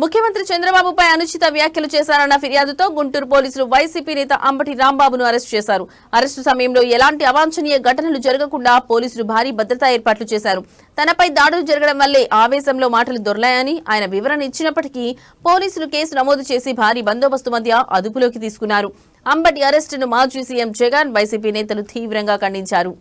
ముఖ్యమంత్రి చంద్రబాబుపై అనుచిత వ్యాఖ్యలు చేశారన్న ఫిర్యాదుతో గుంటూరు పోలీసులు వైసీపీ నేత అంబటి రాంబాబును అరెస్టు చేశారు. అరెస్టు సమయంలో ఎలాంటి అవాంఛనీయ ఘటనలు జరగకుండా పోలీసులు భారీ భద్రతా ఏర్పాట్లు చేశారు. తనపై దాడులు జరగడం వల్లే ఆవేశంలో మాటలు దొర్లాయని ఆయన వివరణ ఇచ్చినప్పటికీ పోలీసులు కేసు నమోదు చేసి భారీ బందోబస్తు మధ్య అదుపులోకి తీసుకున్నారు. అంబటి అరెస్టును మాజీ సీఎం జగన్, వైసీపీ నేతలు తీవ్రంగా ఖండించారు.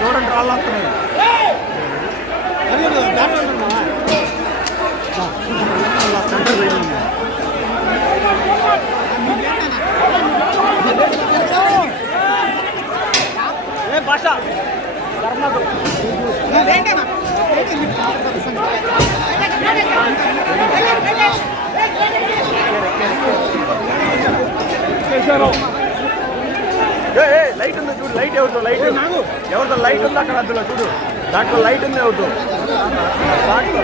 చూడండి రాళ్ళొస్తున్నాయి. భాష లైట్ ఉంది చూడు, లైట్ ఎవరితో లైట్ ఎవరితో లైట్ ఉంది అక్కడ అందులో చూడు, దాంట్లో లైట్ ఉంది ఎవరితో దాంట్లో